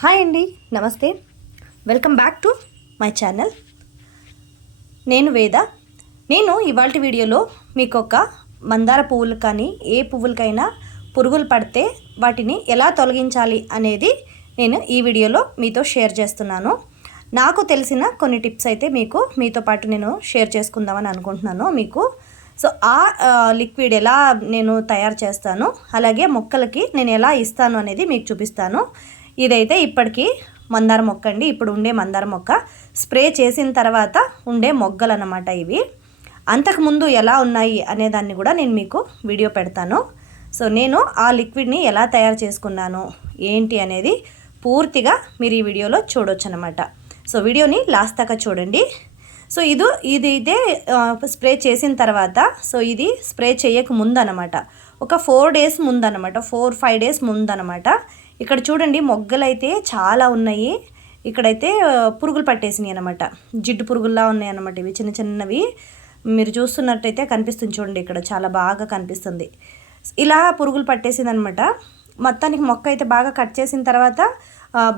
Hi అండి నమస్తే. Welcome back to my channel నేను వేద. నేను ఇవాళ వీడియోలో మీకు ఒక మందార పువ్వులు కానీ ఏ పువ్వులకైనా పురుగులు పడితే వాటిని ఎలా తొలగించాలి అనేది నేను ఈ వీడియోలో మీతో షేర్ చేస్తున్నాను. నాకు తెలిసిన కొన్ని టిప్స్ అయితే మీకు మీతో పాటు నేను షేర్ చేసుకుందామని అనుకుంటున్నాను మీకు. సో ఆ ఆ, లిక్విడ్ ఎలా నేను తయారు చేస్తాను అలాగే మొక్కలకి నేను ఎలా ఇస్తాను అనేది మీకు చూపిస్తాను. ఇదైతే ఇప్పటికీ మందార మొక్క అండి. ఇప్పుడు ఉండే మందార మొక్క. స్ప్రే చేసిన తర్వాత ఉండే మొగ్గలు అన్నమాట ఇవి అంతకుముందు ఎలా ఉన్నాయి అనే దాన్ని కూడా నేను మీకు వీడియో పెడతాను. సో నేను ఆ లిక్విడ్ని ఎలా తయారు చేసుకున్నాను ఏంటి అనేది పూర్తిగా మీరు ఈ వీడియోలో చూడొచ్చు అనమాట సో వీడియోని లాస్ట్ దాకా చూడండి. సో ఇది ఇది ఇదే స్ప్రే చేసిన తర్వాత సో ఇది స్ప్రే చేయక ముందు అనమాట ఒక ఫోర్ డేస్ ముందు అనమాట ఫోర్ ఫైవ్ డేస్ ముందు అనమాట ఇక్కడ చూడండి మొగ్గలైతే చాలా ఉన్నాయి. ఇక్కడైతే పురుగులు పట్టేసినాయి అనమాట జిడ్డు పురుగుల్లా ఉన్నాయి అనమాట ఇవి చిన్న చిన్నవి. మీరు చూస్తున్నట్టయితే కనిపిస్తుంది చూడండి ఇక్కడ చాలా బాగా కనిపిస్తుంది. ఇలా పురుగులు పట్టేసింది అనమాట మొత్తానికి మొక్క అయితే బాగా కట్ చేసిన తర్వాత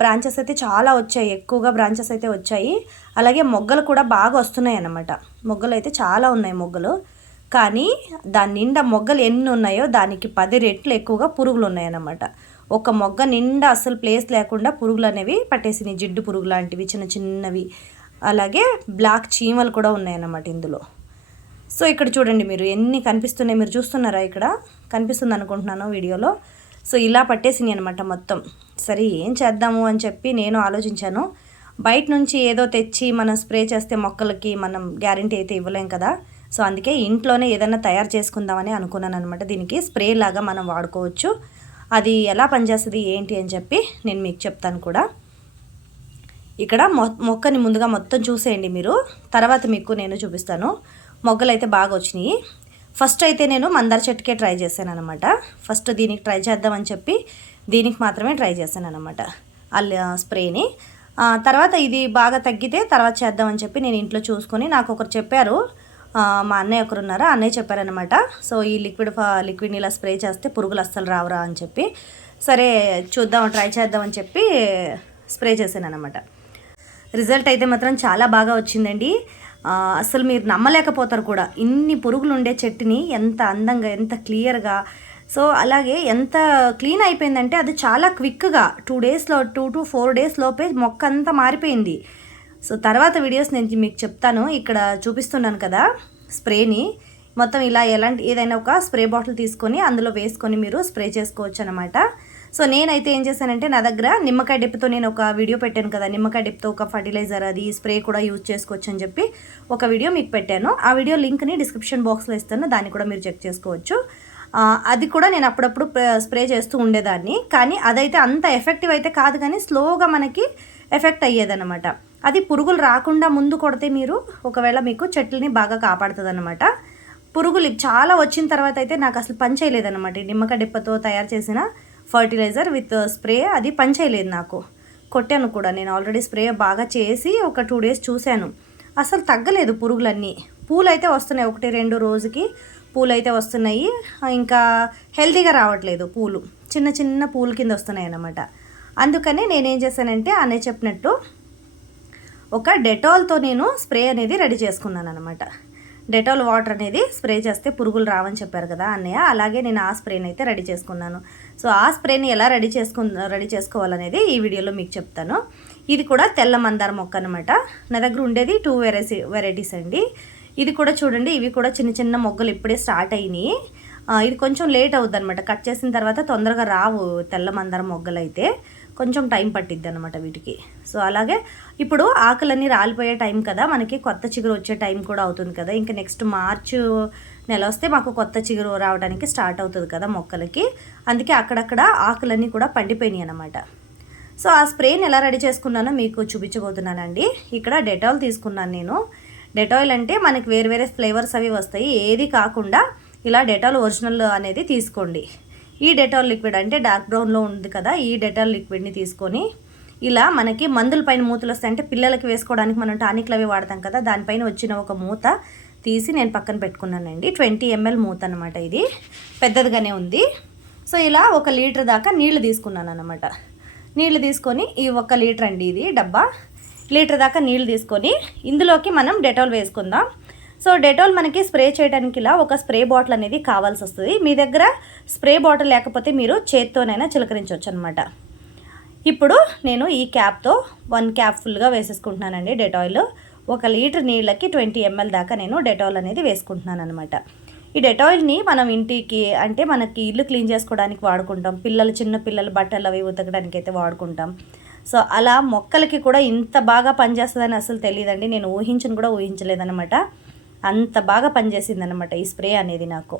బ్రాంచెస్ అయితే చాలా వచ్చాయి ఎక్కువగా బ్రాంచెస్ అయితే వచ్చాయి. అలాగే మొగ్గలు కూడా బాగా వస్తున్నాయి అన్నమాట. మొగ్గలు అయితే చాలా ఉన్నాయి మొగ్గలు. కానీ దాని నిండా మొగ్గలు ఎన్ని ఉన్నాయో దానికి పది రెట్లు ఎక్కువగా పురుగులు ఉన్నాయన్నమాట. ఒక మొగ్గ నిండా అసలు ప్లేస్ లేకుండా పురుగులు అనేవి పట్టేసినాయి. జిడ్డు పురుగు లాంటివి చిన్న చిన్నవి. అలాగే బ్లాక్ చీమలు కూడా ఉన్నాయన్నమాట ఇందులో. సో ఇక్కడ చూడండి మీరు ఎన్ని కనిపిస్తున్నాయి మీరు చూస్తున్నారా ఇక్కడ? కనిపిస్తుంది అనుకుంటున్నాను వీడియోలో. సో ఇలా పట్టేసినాయి అనమాట మొత్తం. సరే ఏం చేద్దాము అని చెప్పి నేను ఆలోచించాను. బయట నుంచి ఏదో తెచ్చి మనం స్ప్రే చేస్తే మొక్కలకి మనం గ్యారంటీ అయితే ఇవ్వలేం కదా. సో అందుకే ఇంట్లోనే ఏదైనా తయారు చేసుకుందామని అనుకున్నాను అనమాట దీనికి స్ప్రే లాగా మనం వాడుకోవచ్చు. అది ఎలా పనిచేస్తుంది ఏంటి అని చెప్పి నేను మీకు చెప్తాను కూడా. ఇక్కడ మొ మొక్కని ముందుగా మొత్తం చూసేయండి మీరు. తర్వాత మీకు నేను చూపిస్తాను. మొగ్గలు అయితే బాగా వచ్చినాయి. ఫస్ట్ అయితే నేను మందార చెట్టుకే ట్రై చేశాను అనమాట ఫస్ట్ దీనికి ట్రై చేద్దామని చెప్పి దీనికి మాత్రమే ట్రై చేశాను అనమాట అల్ల స్ప్రేని. తర్వాత ఇది బాగా తగ్గితే తర్వాత చేద్దామని చెప్పి నేను ఇంట్లో చూసుకొని నాకు ఒకరు చెప్పారు. మా అన్నయ్య ఒకరు ఉన్నారు అన్నయ్య చెప్పారనమాట సో ఈ లిక్విడ్ ఫా లిక్విడ్ని ఇలా స్ప్రే చేస్తే పురుగులు అస్సలు రావురా అని చెప్పి. సరే చూద్దాం ట్రై చేద్దామని చెప్పి స్ప్రే చేశాను అనమాట రిజల్ట్ అయితే మాత్రం చాలా బాగా వచ్చిందండి. అసలు మీరు నమ్మలేకపోతారు కూడా. ఇన్ని పురుగులు ఉండే చెట్టుని ఎంత అందంగా ఎంత క్లియర్గా. సో అలాగే ఎంత క్లీన్ అయిపోయిందంటే అది చాలా క్విక్గా. టూ డేస్లో టూ టు ఫోర్ డేస్ లోపే మొక్క అంతా మారిపోయింది. సో తర్వాత వీడియోస్ నేను మీకు చెప్తాను. ఇక్కడ చూపిస్తున్నాను కదా స్ప్రేని. మొత్తం ఇలా ఎలాంటి ఏదైనా ఒక స్ప్రే బాటిల్ తీసుకొని అందులో వేసుకొని మీరు స్ప్రే చేసుకోవచ్చు అనమాట సో నేనైతే ఏం చేశానంటే నా దగ్గర నిమ్మకాయ డిప్తో నేను ఒక వీడియో పెట్టాను కదా నిమ్మకాయ డిప్తో ఒక ఫర్టిలైజర్ అది స్ప్రే కూడా యూజ్ చేసుకోవచ్చు అని చెప్పి ఒక వీడియో మీకు పెట్టాను. ఆ వీడియో లింక్ని డిస్క్రిప్షన్ బాక్స్లో ఇస్తాను దాన్ని కూడా మీరు చెక్ చేసుకోవచ్చు. అది కూడా నేను అప్పుడప్పుడు స్ప్రే చేస్తూ ఉండేదాన్ని. కానీ అదైతే అంత ఎఫెక్టివ్ అయితే కాదు కానీ స్లోగా మనకి ఎఫెక్ట్ అయ్యేదన్నమాట. అది పురుగులు రాకుండా ముందు కొడితే మీరు ఒకవేళ మీకు చెట్లని బాగా కాపాడుతుంది అనమాట పురుగులు చాలా వచ్చిన తర్వాత అయితే నాకు అసలు పని చేయలేదన్నమాట నిమ్మకాయ డిప్పతో తయారు చేసిన ఫర్టిలైజర్ విత్ స్ప్రే అది పని చేయలేదు నాకు. కొట్టాను కూడా. నేను ఆల్రెడీ స్ప్రే బాగా చేసి ఒక టూ డేస్ చూశాను. అసలు తగ్గలేదు పురుగులన్నీ. పూలు అయితే వస్తున్నాయి. ఒకటి రెండు రోజుకి పూలు అయితే వస్తున్నాయి. ఇంకా హెల్తీగా రావట్లేదు పూలు. చిన్న చిన్న పూలు కింద వస్తున్నాయి అన్నమాట అందుకని నేనేం చేశానంటే అనే చెప్పినట్టు ఒక డెటాల్తో నేను స్ప్రే అనేది రెడీ చేసుకున్నాను అనమాట డెటాల్ వాటర్ అనేది స్ప్రే చేస్తే పురుగులు రావని చెప్పారు కదా అన్నయ్య అలాగే నేను ఆ స్ప్రేని అయితే రెడీ చేసుకున్నాను. సో ఆ స్ప్రేని ఎలా రెడీ చేసుకు రెడీ చేసుకోవాలనేది ఈ వీడియోలో మీకు చెప్తాను. ఇది కూడా తెల్ల మందార మొక్క అనమాట నా దగ్గర ఉండేది టూ వెరైటీ వెరైటీస్ అండి. ఇది కూడా చూడండి ఇవి కూడా చిన్న చిన్న మొగ్గలు ఇప్పుడే స్టార్ట్ అయినాయి. ఇది కొంచెం లేట్ అవుద్ది అనమాట కట్ చేసిన తర్వాత తొందరగా రావు తెల్ల మందార మొగ్గలు అయితే కొంచెం టైం పట్టిద్ది అనమాట వీటికి. సో అలాగే ఇప్పుడు ఆకులన్నీ రాలిపోయే టైం కదా మనకి కొత్త చిగురు వచ్చే టైం కూడా అవుతుంది కదా. ఇంకా నెక్స్ట్ మార్చ్ నెల వస్తే మాకు కొత్త చిగురు రావడానికి స్టార్ట్ అవుతుంది కదా మొక్కలకి. అందుకే అక్కడక్కడ ఆకులన్నీ కూడా పండిపోయినాయి అనమాట సో ఆ స్ప్రేని ఎలా రెడీ చేసుకున్నానో మీకు చూపించబోతున్నానండి. ఇక్కడ డెటాల్ తీసుకున్నాను నేను. డెటాయిల్ అంటే మనకి వేరు వేరే ఫ్లేవర్స్ అవి వస్తాయి. ఏది కాకుండా ఇలా డెటాల్ ఒరిజినల్ అనేది తీసుకోండి. ఈ డెటాల్ లిక్విడ్ అంటే డార్క్ బ్రౌన్లో ఉంది కదా ఈ డెటాల్ లిక్విడ్ని తీసుకొని ఇలా మనకి మందుల పైన మూతలు వస్తాయి. అంటే పిల్లలకి వేసుకోవడానికి మనం టానిక్లు అవి వాడతాం కదా దానిపైన వచ్చిన ఒక మూత తీసి నేను పక్కన పెట్టుకున్నానండి. ట్వంటీ ఎంఎల్ మూత అనమాట ఇది. పెద్దదిగానే ఉంది. సో ఇలా ఒక లీటర్ దాకా నీళ్ళు తీసుకున్నాను అనమాట నీళ్ళు తీసుకొని ఈ ఒక లీటర్ అండి ఇది డబ్బా. లీటర్ దాకా నీళ్ళు తీసుకొని ఇందులోకి మనం డెటాల్ వేసుకుందాం. సో డెటాల్ మనకి స్ప్రే చేయడానికి ఇలా ఒక స్ప్రే బాటిల్ అనేది కావాల్సి వస్తుంది. మీ దగ్గర స్ప్రే బాటిల్ లేకపోతే మీరు చేత్తోనైనా చిలకరించవచ్చు అనమాట ఇప్పుడు నేను ఈ క్యాప్తో వన్ క్యాప్ ఫుల్గా వేసేసుకుంటున్నానండి డెటాయిల్ ఒక లీటర్ నీళ్ళకి ట్వంటీ ఎంఎల్ దాకా నేను డెటాల్ అనేది వేసుకుంటున్నాను అనమాట ఈ డెటాయిల్ని మనం ఇంటికి అంటే మనకి ఇల్లు క్లీన్ చేసుకోవడానికి వాడుకుంటాం. పిల్లలు చిన్న పిల్లలు బట్టలు అవి ఉతకడానికి అయితే వాడుకుంటాం. సో అలా మొక్కలకి కూడా ఇంత బాగా పనిచేస్తుందని అసలు తెలియదండి. నేను ఊహించను కూడా ఊహించలేదనమాట అంత బాగా పనిచేసిందనమాట ఈ స్ప్రే అనేది నాకు.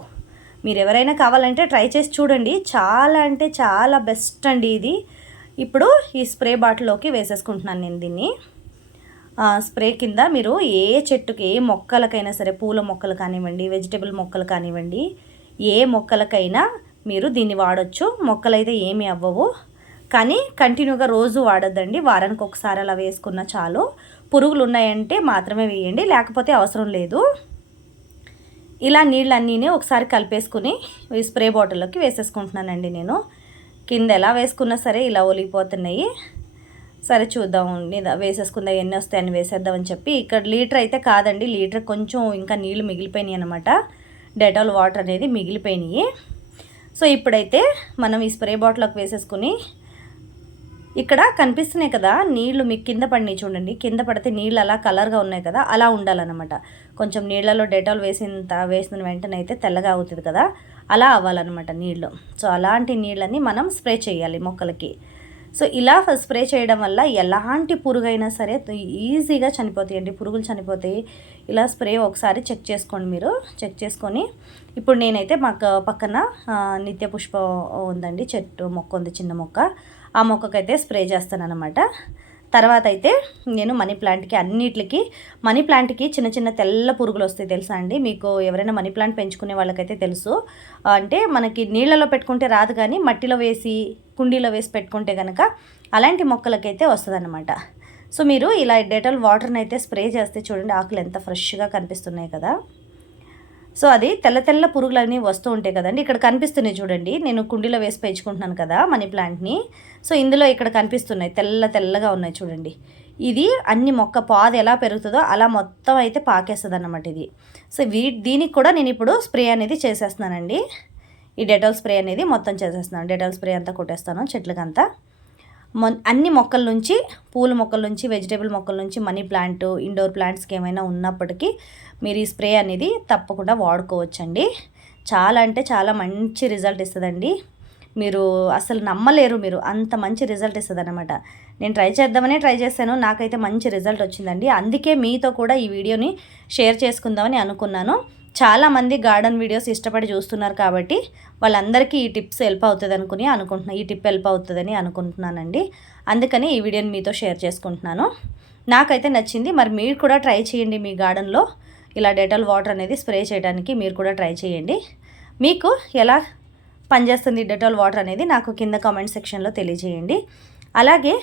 మీరు ఎవరైనా కావాలంటే ట్రై చేసి చూడండి. చాలా అంటే చాలా బెస్ట్ అండి ఇది. ఇప్పుడు ఈ స్ప్రే బాటిల్లోకి వేసేసుకుంటున్నాను నేను దీన్ని. స్ప్రే కింద మీరు ఏ చెట్టుకి ఏ మొక్కలకైనా సరే పూల మొక్కలు కానివ్వండి వెజిటేబుల్ మొక్కలు కానివ్వండి ఏ మొక్కలకైనా మీరు దీన్ని వాడచ్చు. మొక్కలైతే ఏమీ అవ్వవు. కానీ కంటిన్యూగా రోజు వాడద్దండి. వారానికి ఒకసారి అలా వేసుకున్న చాలు. పురుగులు ఉన్నాయంటే మాత్రమే వేయండి లేకపోతే అవసరం లేదు. ఇలా నీళ్ళన్నీ ఒకసారి కలిపేసుకుని ఈ స్ప్రే బాటిల్లోకి వేసేసుకుంటున్నానండి నేను. కింద ఎలా వేసుకున్నా సరే ఇలా ఒలిగిపోతున్నాయి. సరే చూద్దాం నేను వేసేసుకుందా ఎన్ని వస్తాయని వేసేద్దామని చెప్పి. ఇక్కడ లీటర్ అయితే కాదండి లీటర్ కొంచెం ఇంకా నీళ్ళు మిగిలిపోయినాయి అనమాట డెటాల్ వాటర్ అనేది మిగిలిపోయినాయి. సో ఇప్పుడైతే మనం ఈ స్ప్రే బాటిల్లోకి వేసేసుకుని ఇక్కడ కనిపిస్తున్నాయి కదా నీళ్ళు మీకు కింద పడినాయి చూడండి. కింద పడితే నీళ్ళు అలా కలర్గా ఉన్నాయి కదా అలా ఉండాలన్నమాట. కొంచెం నీళ్ళలో డెటాల్ వేసిన వేసిన వెంటనే అయితే తెల్లగా అవుతుంది కదా అలా అవ్వాలన్నమాట నీళ్ళు సో అలాంటి నీళ్ళని మనం స్ప్రే చేయాలి మొక్కలకి. సో ఇలా స్ప్రే చేయడం వల్ల ఎలాంటి పురుగైనా సరే ఈజీగా చనిపోతాయండి. పురుగులు చనిపోతాయి. ఇలా స్ప్రే ఒకసారి చెక్ చేసుకోండి మీరు. చెక్ చేసుకొని ఇప్పుడు నేనైతే మాకు పక్కన నిత్య పుష్పం ఉందండి. చెట్టు మొక్క ఉంది చిన్న మొక్క. ఆ మొక్కకైతే స్ప్రే చేస్తాను అనమాట తర్వాత అయితే నేను మనీ ప్లాంట్కి అన్నిటికి మనీ ప్లాంట్కి చిన్న చిన్న తెల్ల పురుగులు వస్తాయి తెలుసా అండి? మీకు ఎవరైనా మనీ ప్లాంట్ పెంచుకునే వాళ్ళకైతే తెలుసు. అంటే మనకి నీళ్ళలో పెట్టుకుంటే రాదు కానీ మట్టిలో వేసి కుండీలో వేసి పెట్టుకుంటే కనుక అలాంటి మొక్కలకైతే వస్తుంది సో మీరు ఇలా డెటాల్ వాటర్ని అయితే స్ప్రే చేస్తే చూడండి ఆకులు ఎంత ఫ్రెష్గా కనిపిస్తున్నాయి కదా. సో అది తెల్ల తెల్ల పురుగులన్నీ వస్తూ ఉంటాయి కదండి. ఇక్కడ కనిపిస్తున్నాయి చూడండి. నేను కుండీలో వేసి పెంచుకుంటున్నాను కదా మనీ ప్లాంట్ని. సో ఇందులో ఇక్కడ కనిపిస్తున్నాయి. తెల్ల తెల్లగా ఉన్నాయి చూడండి. ఇది అన్ని మొక్క పాద ఎలా పెరుగుతుందో అలా మొత్తం అయితే పాకేస్తుంది అన్నమాట ఇది. సో వీ దీనికి కూడా నేను ఇప్పుడు స్ప్రే అనేది చేసేస్తున్నానండి. ఈ డెటాల్ స్ప్రే అనేది మొత్తం చేసేస్తున్నాను. డెటాల్ స్ప్రే అంతా కొట్టేస్తాను చెట్లకంతా. అన్ని మొక్కల నుంచి పూల మొక్కల నుంచి వెజిటేబుల్ మొక్కల నుంచి మనీ ప్లాంట్ ఇండోర్ ప్లాంట్స్కి ఏమైనా ఉన్నప్పటికీ మీరు ఈ స్ప్రే అనేది తప్పకుండా వాడుకోవచ్చండి. చాలా అంటే చాలా మంచి రిజల్ట్ ఇస్తుందండి. మీరు అసలు నమ్మలేరు మీరు. అంత మంచి రిజల్ట్ ఇస్తుంది అనమాట నేను ట్రై చేద్దామని ట్రై చేశాను. నాకైతే మంచి రిజల్ట్ వచ్చిందండి. అందుకే మీతో కూడా ఈ వీడియోని షేర్ చేసుకుందామని అనుకున్నాను. చాలామంది గార్డెన్ వీడియోస్ ఇష్టపడి చూస్తున్నారు కాబట్టి వాళ్ళందరికీ ఈ టిప్స్ హెల్ప్ అవుతుంది అనుకుని అనుకుంటున్నా ఈ టిప్ హెల్ప్ అవుతుందని అనుకుంటున్నానండి. అందుకని ఈ వీడియోని మీతో షేర్ చేసుకుంటున్నాను. నాకైతే నచ్చింది. మరి మీరు కూడా ట్రై చేయండి మీ గార్డెన్లో. ఇలా డెటాల్ వాటర్ అనేది స్ప్రే చేయడానికి మీరు కూడా ట్రై చేయండి. మీకు ఎలా పనిచేస్తుంది డెటాల్ వాటర్ అనేది నాకు కింద కామెంట్ సెక్షన్లో తెలియజేయండి. అలాగే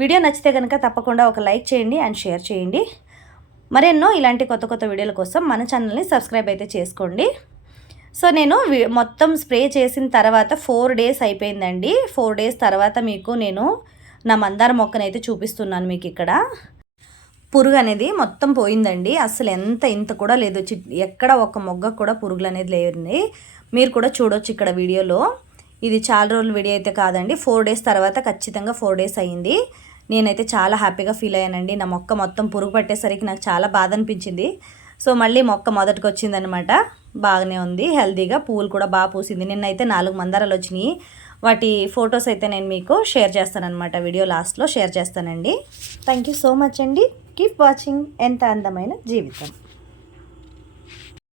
వీడియో నచ్చితే కనుక తప్పకుండా ఒక లైక్ చేయండి అండ్ షేర్ చేయండి. మరెన్నో ఇలాంటి కొత్త కొత్త వీడియోల కోసం మన ఛానల్ని సబ్స్క్రైబ్ అయితే చేసుకోండి. సో నేను మొత్తం స్ప్రే చేసిన తర్వాత ఫోర్ డేస్ అయిపోయిందండి. ఫోర్ డేస్ తర్వాత మీకు నేను నా మందార మొక్కనైతే చూపిస్తున్నాను మీకు ఇక్కడ. పురుగు అనేది మొత్తం పోయిందండి. అసలు ఎంత ఇంత కూడా లేదు. ఎక్కడ ఒక మొగ్గ కూడా పురుగులు అనేది లేదండి మీరు కూడా చూడొచ్చు ఇక్కడ వీడియోలో. ఇది చాలా రోజుల వీడియో అయితే కాదండి. ఫోర్ డేస్ తర్వాత ఖచ్చితంగా ఫోర్ డేస్ అయ్యింది నేనైతే చాలా హ్యాపీగా ఫీల్ అయ్యానండి. నా మొక్క మొత్తం పురుగు పట్టేసరికి నాకు చాలా బాధ అనిపించింది సో మళ్ళీ మొక్క మొదటికి వచ్చిందనమాట బాగానే ఉంది. హెల్దీగా పూలు కూడా బాగా పూసింది. నిన్నైతే నాలుగు మందారాలు వచ్చినాయి. వాటి ఫొటోస్ అయితే నేను మీకు షేర్ చేస్తానమాట వీడియో లాస్ట్లో షేర్ చేస్తానండి. థ్యాంక్ యూ సో మచ్ అండి. Keep watching. ఎంత అందమైన జీవితం.